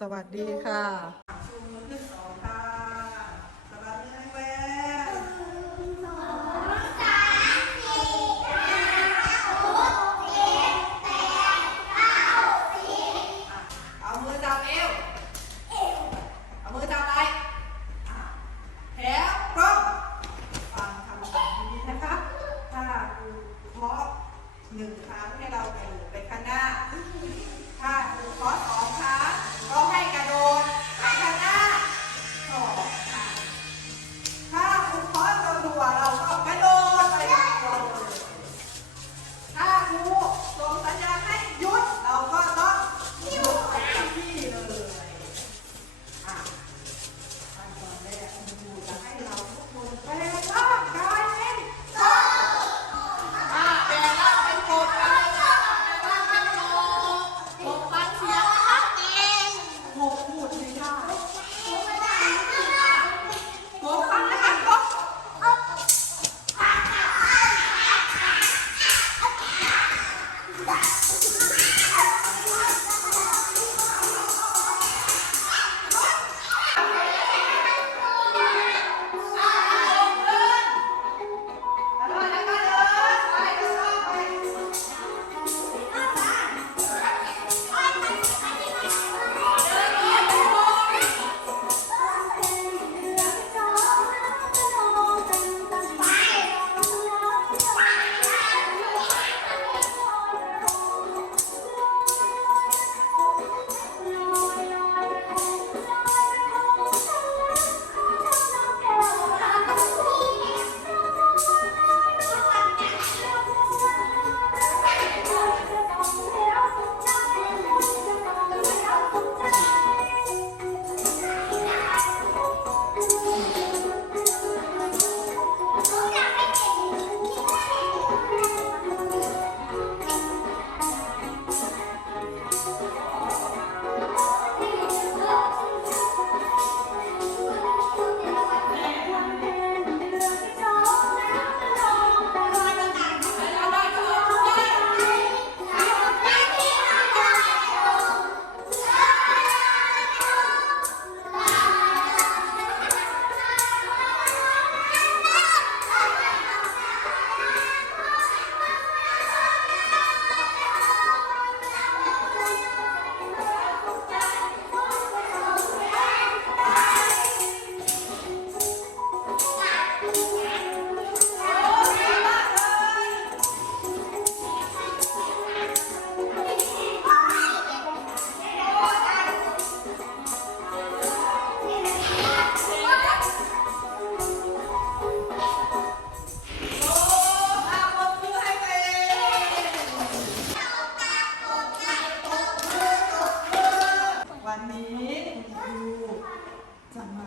สวัสดีค่ะ จะ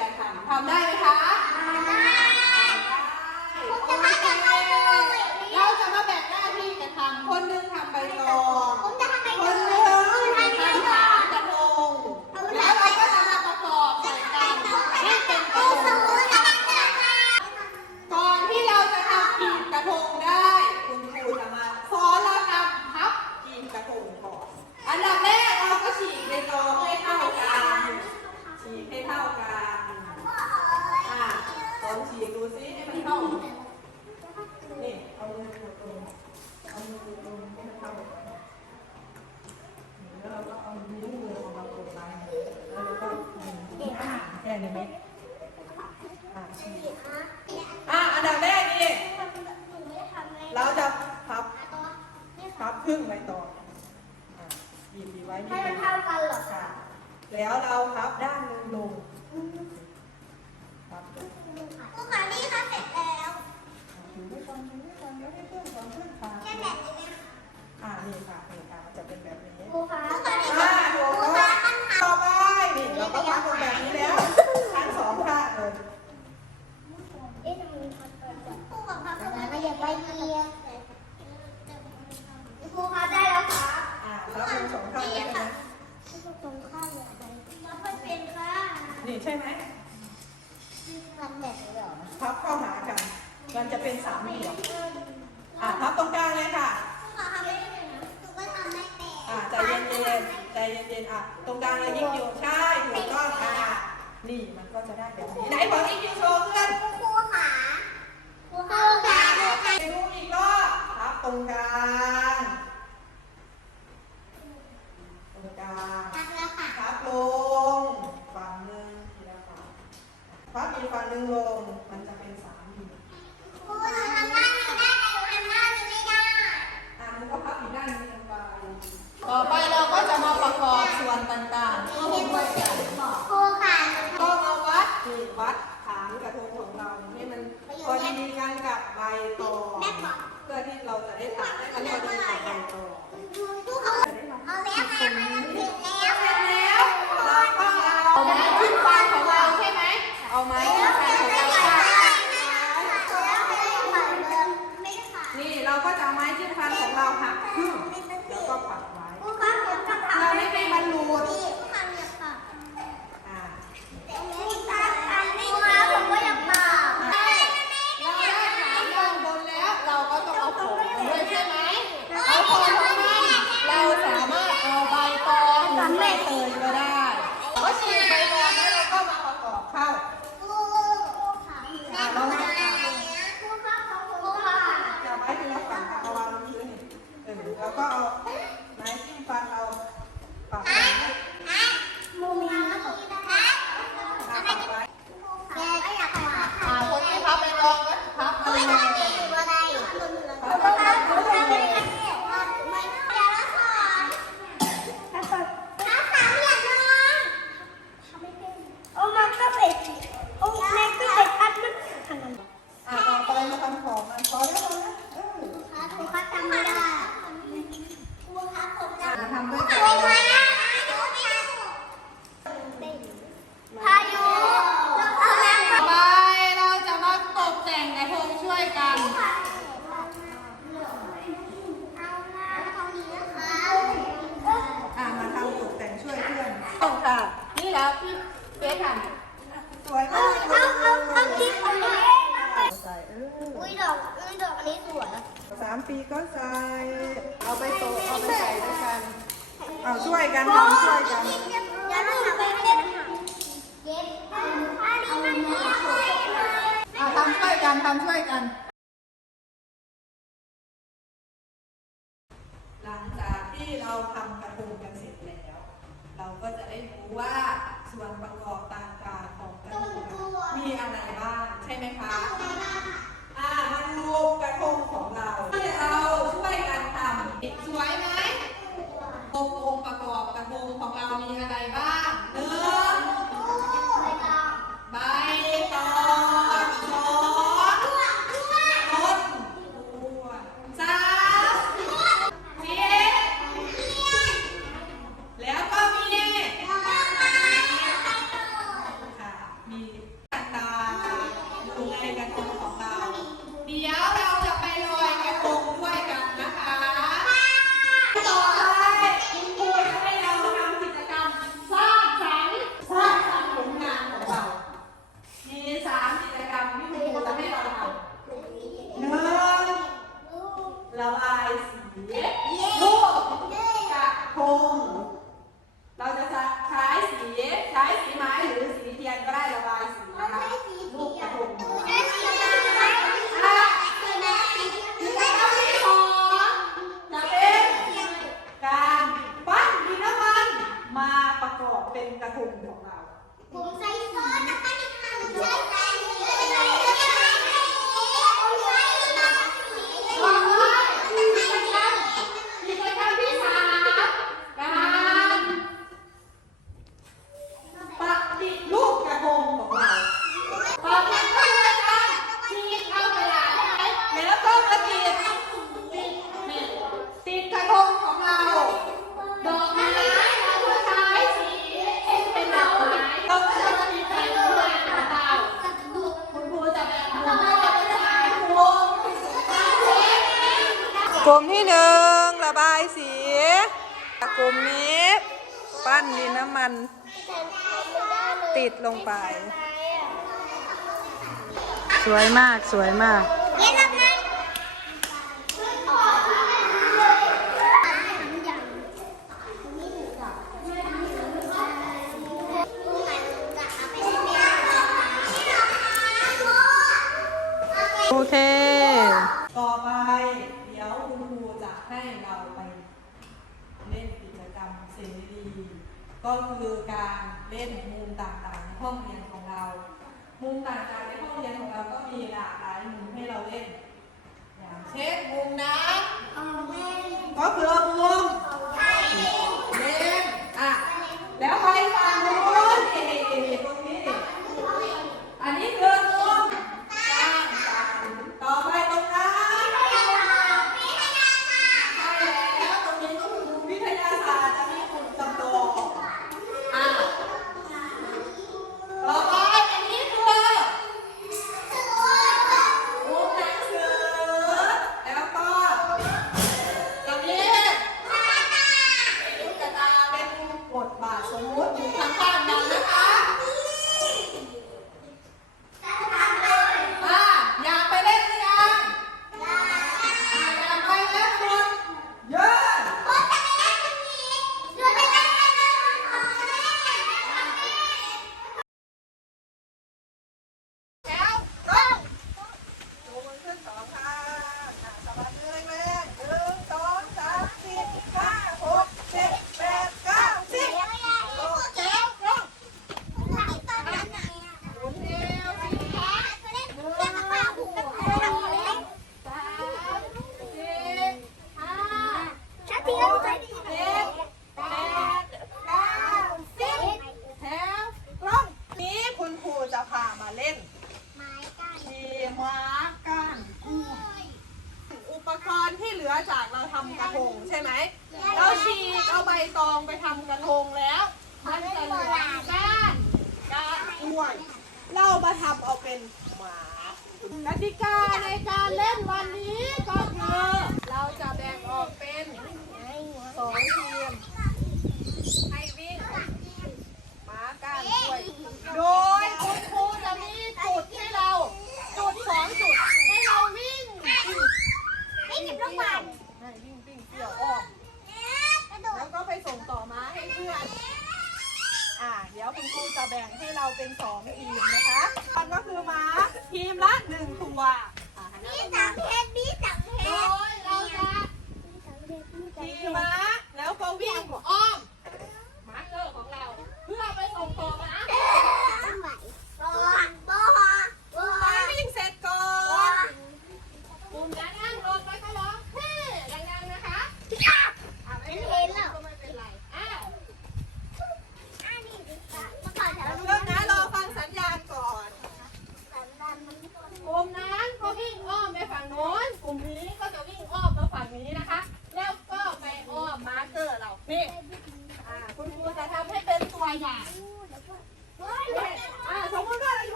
การทำทำได้ไหมคะได้ kind of it. Babylônia. ไม้จิ้มฟันของเราค่ะ ครับพี่เสวยมาเอเอาเอาเอาคิดอกนี้สวยสามปีก็ใส่ เอาไปโตเอาไปใส่ด้วยกัน เอาช่วยกันช่วยกันเาทำช่วยกันทำช่วยกัน สวยมากสวยมาก โอเค ต่อไปเดี๋ยวคุณครูจะให้เราไปเล่นกิจกรรมเสรีก็คือการเล่นมุมต่างๆ กระทงใช่ไหมเราฉีกเอาใบตองไปทำกระทงแล้วมันจะเหลือก้านกระอ้วย เรามาทำเอาเป็นหมากติกาในการเล่นวันนี้ก็คือเราจะแบ่งออกเป็นสองทีมให้วิ่งหมากันกล้วยโด เป็น2ทีมนะคะตอนก็คือมาทีมละ1ตัว